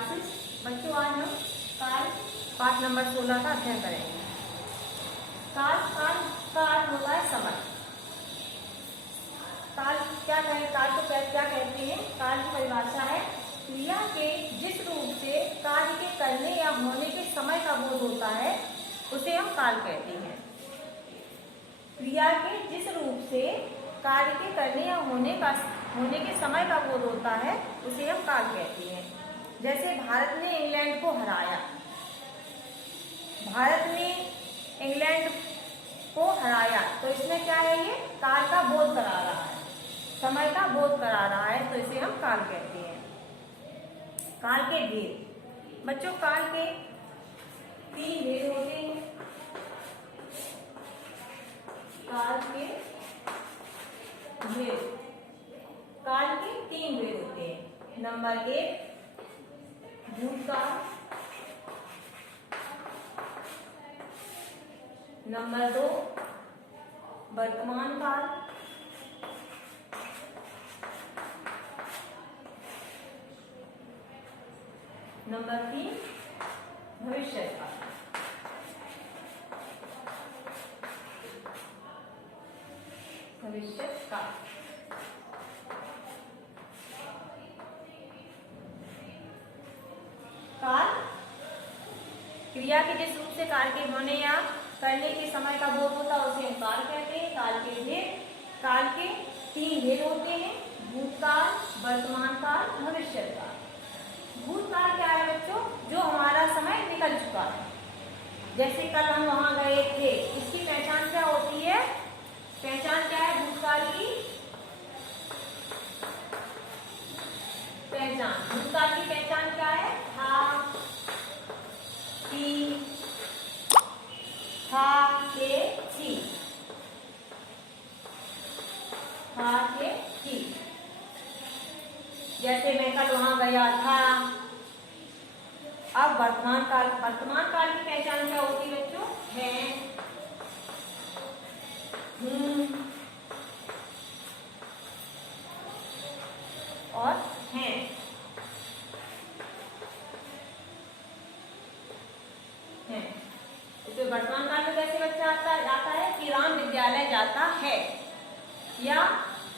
Classes. बच्चों आज हम काल पाठ नंबर 16 का अध्ययन करेंगे। काल काल का अर्थ होता है समय। काल क्या कहें, काल को क्या कहते हैं? काल की परिभाषा है क्रिया के जिस रूप से कार्य के करने या होने के समय का बोध होता है उसे हम काल कहते हैं। क्रिया के जिस रूप से कार्य के करने या होने के समय का बोध होता है उसे हम काल कहते हैं। जैसे भारत ने इंग्लैंड को हराया। भारत ने इंग्लैंड को हराया तो इसमें क्या है? ये काल का बोध करा रहा है, समय का बोध करा रहा है, तो इसे हम काल कहते हैं। काल के भेद। बच्चों काल के 3 भेद होते हैं। काल के भेद, काल के 3 भेद होते हैं। नंबर 1 भूतकाल, नंबर 2 वर्तमान काल, नंबर 3 भविष्य काल। भविष्य काल। काल क्रिया के जिस रूप से कार्य के होने या करने के समय का बोध होता है उसे हम काल कहते हैं। काल के भेद, काल के 3 भेद होते हैं। भूतकाल, वर्तमान काल, भविष्य काल। भूतकाल क्या है बच्चों? जो हमारा समय निकल चुका है। जैसे कल हम वहां गए थे, इसकी पहचान क्या होती है? पहचान क्या है भूतकाल की? पहचान, भूतकाल की पहचान क्या है? था, थी, था, थे, थी, था, थे, थी। जैसे मैं कल वहां गया था। अब वर्तमान काल की पहचान क्या होती है बच्चों? है, हूं और हैं। तो वर्तमान काल में कैसे बच्चा आता है कि राम विद्यालय जाता है या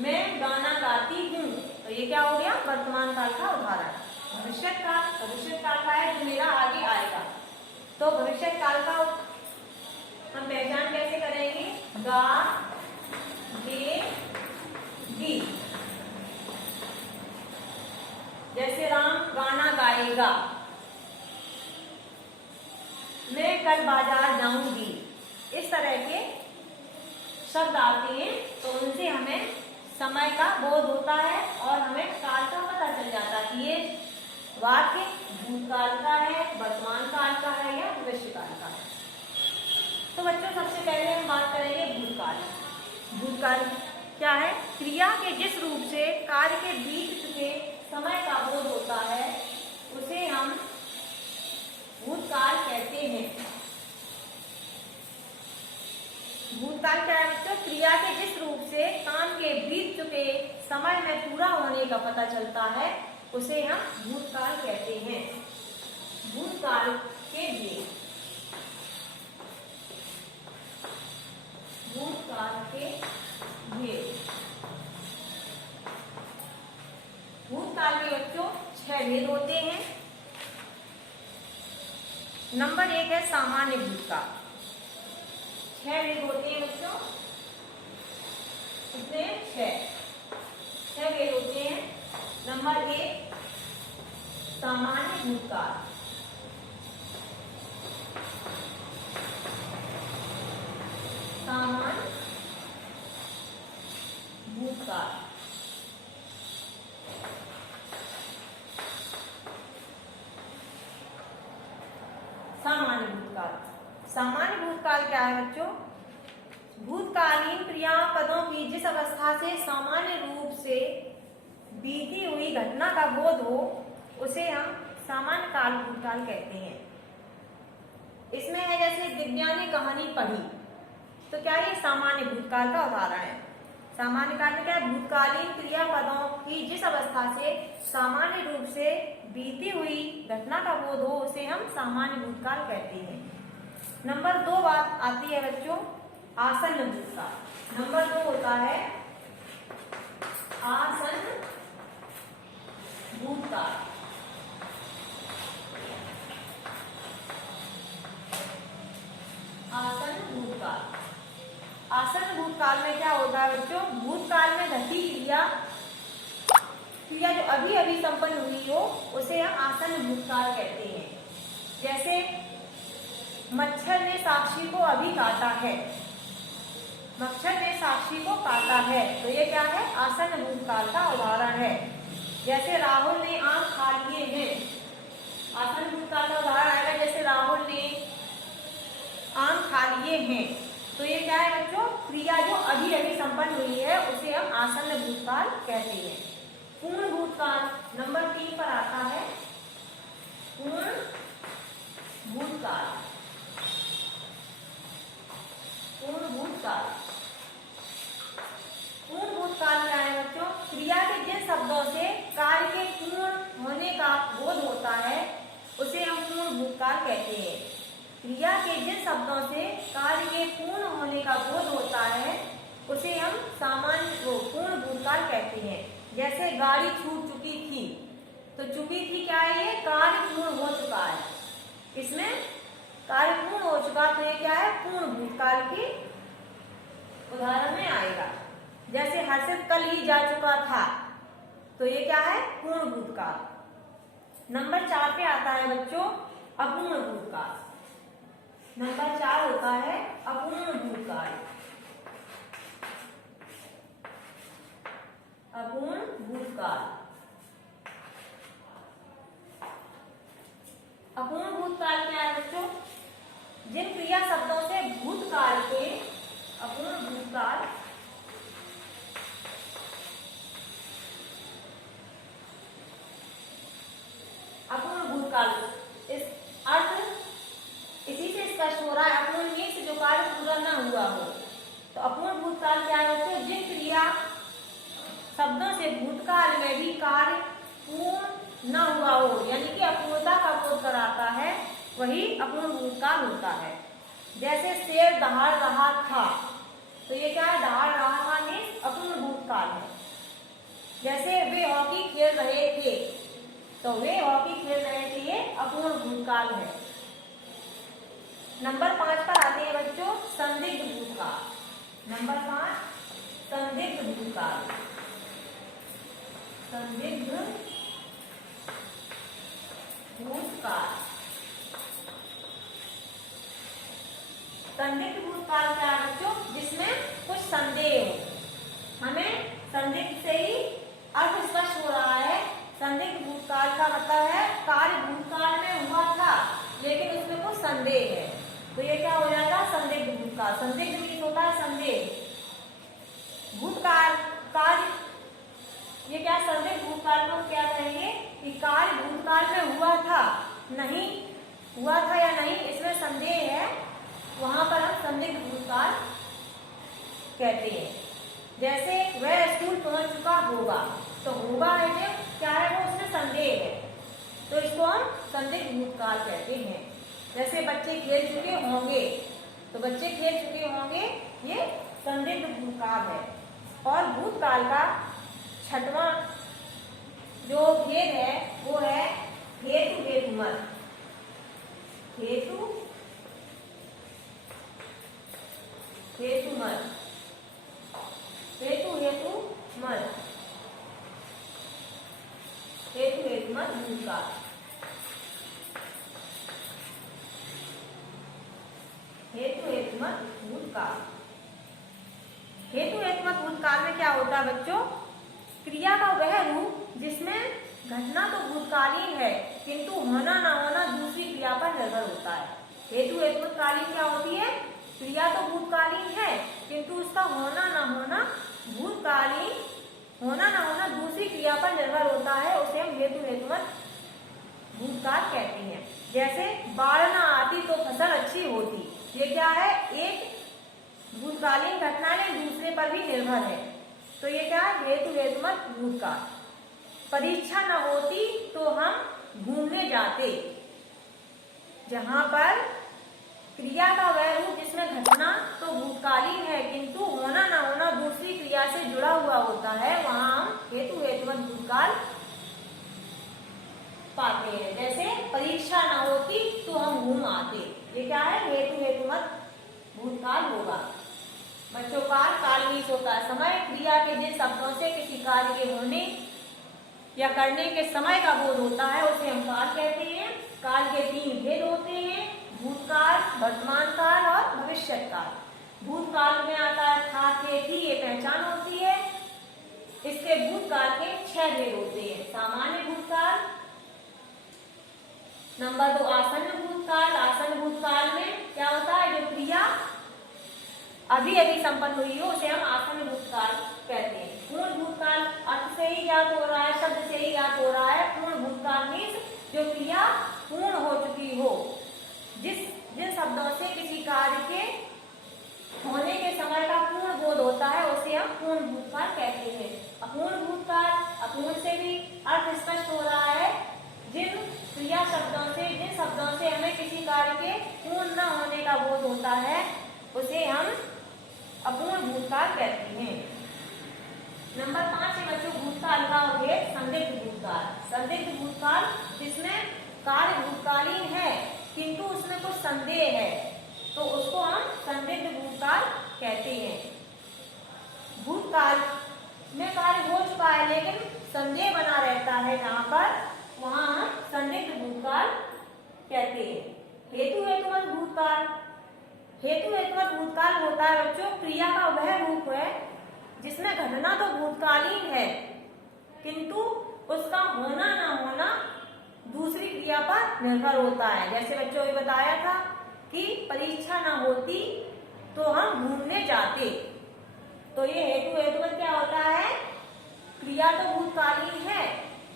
मैं गाना गाती हूँ, तो ये क्या हो गया? वर्तमान काल का उदाहरण। भविष्य काल का है जो मेरा आगे आएगा। तो भविष्य काल का हम पहचान कैसे करेंगे? गा, गे, गी। जैसे राम गाना गाएगा, मैं कल बाजार जाऊंगी, इस तरह के शब्द आते हैं तो उनसे हमें समय का बोध होता है और हमें काल का पता चल जाता है कि ये वाक्य भूतकाल का है, वर्तमान काल का है या भविष्य काल का है। तो बच्चों सबसे पहले हम बात करेंगे भूतकाल। भूतकाल क्या है? क्रिया के जिस रूप से कार्य के बीत चुके समय का बोध होता है उसे हम भूतकाल कहते हैं। भूतकाल क्या है बच्चों? क्रिया के जिस रूप से काम के बीत चुके समय में पूरा होने का पता चलता है उसे हम भूतकाल कहते हैं। भूतकाल के भेद। भूतकाल के भेद। भूतकाल के बच्चों 6 भेद होते हैं। नंबर 1 है सामान्य भूतकाल। 6 भेद होते हैं बच्चों, इसमें 6 भेद होते हैं। नंबर 1 सामान्य भूतकाल। सामान्य भूतकाल। सामान्य भूतकाल। सामान्य भूतकाल क्या है बच्चों? भूतकालीन क्रियापदों की जिस अवस्था से सामान्य रूप से बीती हुई घटना का बोध हो उसे हम सामान्य काल भूतकाल कहते हैं। इसमें है जैसे दिव्या ने कहानी पढ़ी, तो क्या ये सामान्य भूतकाल का उदाहरण है। सामान्य काल में क्या है? भूतकालीन क्रियापदों की जिस अवस्था से सामान्य रूप से बीती हुई घटना का बोध हो उसे हम सामान्य भूतकाल कहते हैं। नंबर 2 बात आती है बच्चों आसन्न भूतकाल। नंबर 2 होता है आसन्न भूतकाल। आसन्न भूतकाल। आसन्न भूतकाल में क्या होता है बच्चों, भूतकाल में घटी क्रिया जो अभी अभी संपन्न हुई हो उसे हम आसन्न भूतकाल कहते हैं। जैसे मच्छर ने साक्षी को अभी काटा है, मच्छर ने साक्षी को काटा है, तो ये क्या है, आसन्न भूतकाल का उदाहरण है। जैसे राहुल ने आम खा लिए हैं, आसन्न भूतकाल का उदाहरण आएगा। जैसे राहुल ने आम खा लिए हैं, तो ये क्या है बच्चों, क्रिया जो अभी अभी संपन्न हुई है उसे हम आसन्न भूतकाल कहते हैं। पूर्ण भूतकाल नंबर 3 पर आता है। पूर्ण भूतकाल। पूर्ण भूतकाल। पूर्ण भूतकाल क्या है बच्चों, क्रिया के जिन शब्दों से कार्य के पूर्ण होने का बोध होता है उसे हम पूर्ण भूतकाल कहते हैं। क्रिया के जिन शब्दों से कार्य के पूर्ण होने का बोध होता है उसे हम सामान्य पूर्ण भूतकाल कहते हैं। जैसे गाड़ी छूट चुकी थी, तो चुकी थी क्या है, ये कार्य पूर्ण हो चुका है, इसमें कार्य पूर्ण हो चुका, तो ये क्या है, पूर्ण भूतकाल की उदाहरण में आएगा। जैसे हर्षित कल ही जा चुका था, तो ये क्या है, पूर्ण भूतकाल। नंबर 4 पे आता है बच्चों अपूर्ण भूतकाल। नंबर 4 होता है अपूर्ण भूतकाल। अपूर्ण भूतकाल। अपूर्ण भूतकाल क्या है बच्चों, जिन क्रिया शब्दों से भूतकाल के अपूर्ण भूतकाल अपूर्ण भूतकाल इस अर्थ इसी से स्पष्ट हो रहा है, अपूर्ण से जो कार्य पूरा न हुआ हो। तो अपूर्ण भूतकाल क्या है बच्चों, जिन क्रिया शब्दों से भूतकाल में भी कार्य पूर्ण न हुआ हो, यानी कि अपूर्णता का बोध कराता है, वही अपूर्ण भूतकाल होता है। जैसे शेर दहाड़ रहा था, तो ये क्या है, दहाड़ रहा था ने अपूर्ण भूतकाल है। जैसे वे हॉकी खेल रहे थे, तो वे हॉकी खेल रहे थे, ये अपूर्ण भूतकाल है। नंबर 5 पर आते हैं बच्चों संदिग्ध भूतकाल। नंबर 5 संदिग्ध भूतकाल। संदिग्ध भूतकाल। संदिग्ध भूतकाल क्या है बच्चों, जिसमें कुछ संदेह हो। हमें संदिग्ध से ही अर्थ स्पष्ट हो रहा है। संदिग्ध भूतकाल का मतलब है कार्य भूतकाल में हुआ था लेकिन उसमें कुछ संदेह है, तो ये क्या हो जाएगा, संदिग्ध भूतकाल। संदिग्ध मीन्स होता है संदेह। भूतकाल कार्य, ये क्या, संदिग्ध भूतकाल को क्या कहेंगे कि कार्य भूतकाल में हुआ था, नहीं हुआ था या नहीं इसमें संदेह है, वहां पर हम संदिग्ध भूतकाल कहते हैं। जैसे वह स्कूल पहुंच चुका होगा, तो होगा है जो क्या है, वो उसमें संदेह है, तो इसको हम संदिग्ध भूतकाल कहते हैं। जैसे बच्चे खेल चुके होंगे, तो बच्चे खेल चुके होंगे, ये संदिग्ध भूतकाल है। और भूतकाल का 6वां जो भेद है वो है हेतु हेतुमत। हेतु हेतुमत। हेतु हेतुमत। हेतु हेतुमत भूतकाल। हेतु हेतुमत भूतकाल। हेतु हेतुमत भूतकाल में क्या होता है बच्चों, क्रिया का वह रूप जिसमें घटना तो भूतकालीन है किंतु होना ना होना दूसरी क्रिया पर निर्भर होता है। हेतु हेतुमत कालीन क्या होती है, क्रिया तो भूतकालीन है किंतु उसका होना ना होना भूतकालीन, होना ना होना दूसरी क्रिया पर निर्भर होता है, उसे हम हेतु हेतुमत भूतकाल कहते हैं। जैसे बाढ़ ना आती तो फसल अच्छी होती, ये क्या है, एक भूतकालीन घटना है, दूसरे पर भी निर्भर है, तो ये क्या है, हेतु हेतुमत भूतकाल। परीक्षा न होती तो हम घूमने जाते। जहां पर क्रिया का वह रूप जिसमें घटना तो भूतकालीन है किंतु होना न होना दूसरी क्रिया से जुड़ा हुआ होता है, वहां हम हेतु हेतुमत भूतकाल पाते हैं। जैसे परीक्षा न होती तो हम घूम आते, ये क्या है, हेतु हेतुमत भूतकाल होगा। बच्चों काल, काल मीन्स होता है समय। क्रिया के जिन शब्दों से किसी कार्य के होने या करने के समय का बोध होता है उसे हम काल कहते हैं। काल के 3 भेद होते हैं, भूतकाल, वर्तमान काल और भविष्यत काल। भूतकाल में आता है था, थे, थी, ये पहचान होती है। इसके भूतकाल के 6 भेद होते हैं। सामान्य भूतकाल, नंबर 2 आसन्न भूतकाल। आसन्न भूतकाल में क्या होता है, जो क्रिया अभी अभी संपन्न हुई हो उसे हम आसन्न भूतकाल कहते हैं। पूर्ण भूतकाल अर्थ से ही याद हो रहा है, शब्द से ही याद हो रहा है। पूर्ण भूतकाल मीन्स जो क्रिया पूर्ण हो चुकी हो, जिन शब्दों से किसी कार्य के होने के समय का पूर्ण बोध होता है उसे हम पूर्ण भूतकाल कहते हैं। अपूर्ण भूतकाल, अपूर्ण से भी अर्थ स्पष्ट हो रहा है, जिन क्रिया शब्दों से, जिन शब्दों से हमें किसी कार्य के पूर्ण न होने का बोध होता है उसे हम अपूर्ण भूतकाल कहते हैं। नंबर 5 है बच्चों भूतकाल का भेद, संदिग्ध भूतकाल। संदिग्ध भूतकाल जिसमें कार्य भूतकालीन है किंतु उसमें कुछ संदेह है तो उसको हम संदिग्ध भूतकाल कहते हैं। भूतकाल में कार्य हो चुका है लेकिन संदेह बना रहता है जहां पर, वहां हम संदिग्ध भूतकाल कहते हैं। हेतु हेतुमत भूतकाल, हेतु हेतुमत भूतकाल होता है बच्चों क्रिया का वह रूप है जिसमें घटना तो भूतकालीन है किंतु उसका होना ना होना दूसरी क्रिया पर निर्भर होता है। जैसे बच्चों ने बताया था कि परीक्षा ना होती तो हम घूमने जाते, तो ये हेतु हेतुमत क्या होता है, क्रिया तो भूतकालीन है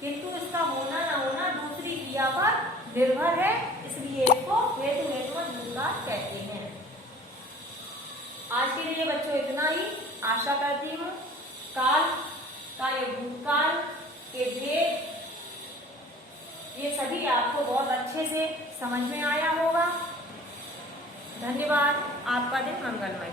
किंतु इसका होना ना होना दूसरी क्रिया पर निर्भर है, इसलिए इसको हेतु हेतुमत भूतकाल कहते हैं। आज के लिए बच्चों इतना ही। आशा करती हूँ काल का ये भूतकाल के भेद ये सभी आपको बहुत अच्छे से समझ में आया होगा। धन्यवाद, आपका दिन मंगलमय।